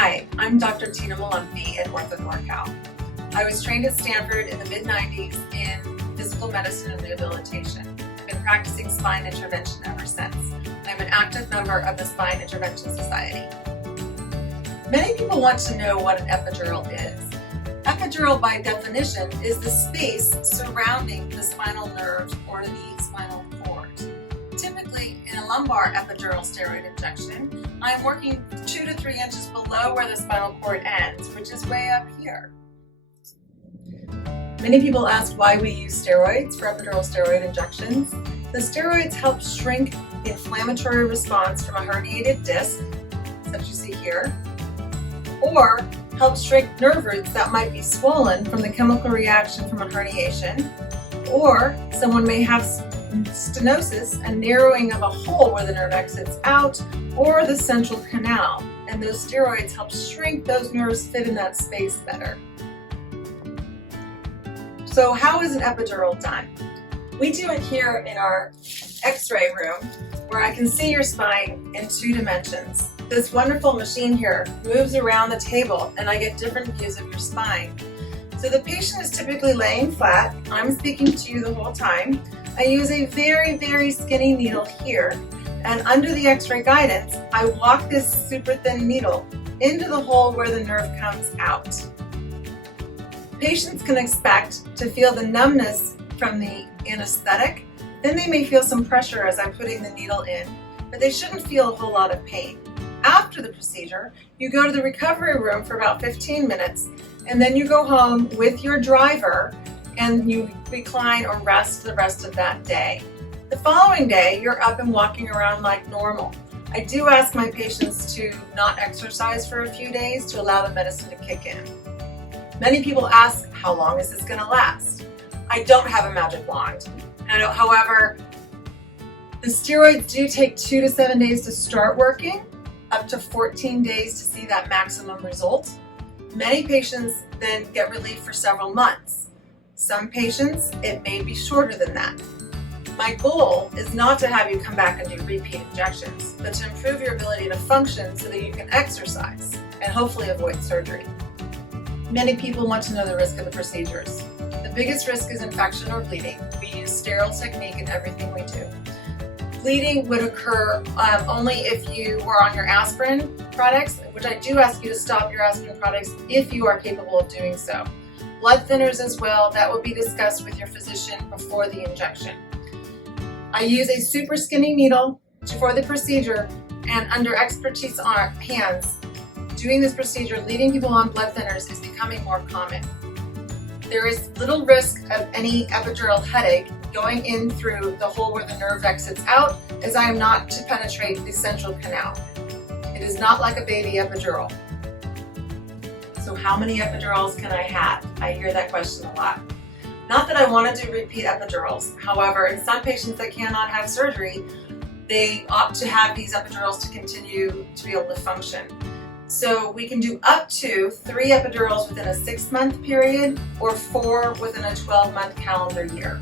Hi, I'm Dr. Tina Malumfi at OrthoNorCal. I was trained at Stanford in the mid-90s in physical medicine and rehabilitation. I've been practicing spine intervention ever since. I'm an active member of the Spine Intervention Society. Many people want to know what an epidural is. Epidural, by definition, is the space surrounding the spinal nerves or the spinal cord. Typically, in a lumbar epidural steroid injection, I'm working 2 to 3 inches below where the spinal cord ends, which is way up here. Many people ask why we use steroids for epidural steroid injections. The steroids help shrink the inflammatory response from a herniated disc, such as you see here, or help shrink nerve roots that might be swollen from the chemical reaction from a herniation, or someone may have stenosis, a narrowing of a hole where the nerve exits out, or the central canal, and those steroids help shrink those nerves, fit in that space better. So how is an epidural done? We do it here in our x-ray room where I can see your spine in 2 dimensions. This wonderful machine here moves around the table and I get different views of your spine. So the patient is typically laying flat. I'm speaking to you the whole time. I use a very, very skinny needle here, and under the x-ray guidance, I walk this super thin needle into the hole where the nerve comes out. Patients can expect to feel the numbness from the anesthetic. Then they may feel some pressure as I'm putting the needle in, but they shouldn't feel a whole lot of pain. After the procedure, you go to the recovery room for about 15 minutes, and then you go home with your driver and you recline or rest the rest of that day. The following day, you're up and walking around like normal. I do ask my patients to not exercise for a few days to allow the medicine to kick in. Many people ask, how long is this going to last? I don't have a magic wand. However, the steroids do take 2 to 7 days to start working, up to 14 days to see that maximum result. Many patients then get relief for several months. Some patients, it may be shorter than that. My goal is not to have you come back and do repeat injections, but to improve your ability to function so that you can exercise and hopefully avoid surgery. Many people want to know the risk of the procedures. The biggest risk is infection or bleeding. We use sterile technique in everything we do. Bleeding would occur only if you were on your aspirin products, which I do ask you to stop your aspirin products if you are capable of doing so. Blood thinners as well, that will be discussed with your physician before the injection. I use a super skinny needle for the procedure, and under expertise on our hands, doing this procedure, leading people on blood thinners is becoming more common. There is little risk of any epidural headache going in through the hole where the nerve exits out, as I am not to penetrate the central canal. It is not like a baby epidural. So how many epidurals can I have? I hear that question a lot. Not that I want to do repeat epidurals. However, in some patients that cannot have surgery, they opt to have these epidurals to continue to be able to function. So we can do up to 3 epidurals within a 6-month period or 4 within a 12-month calendar year.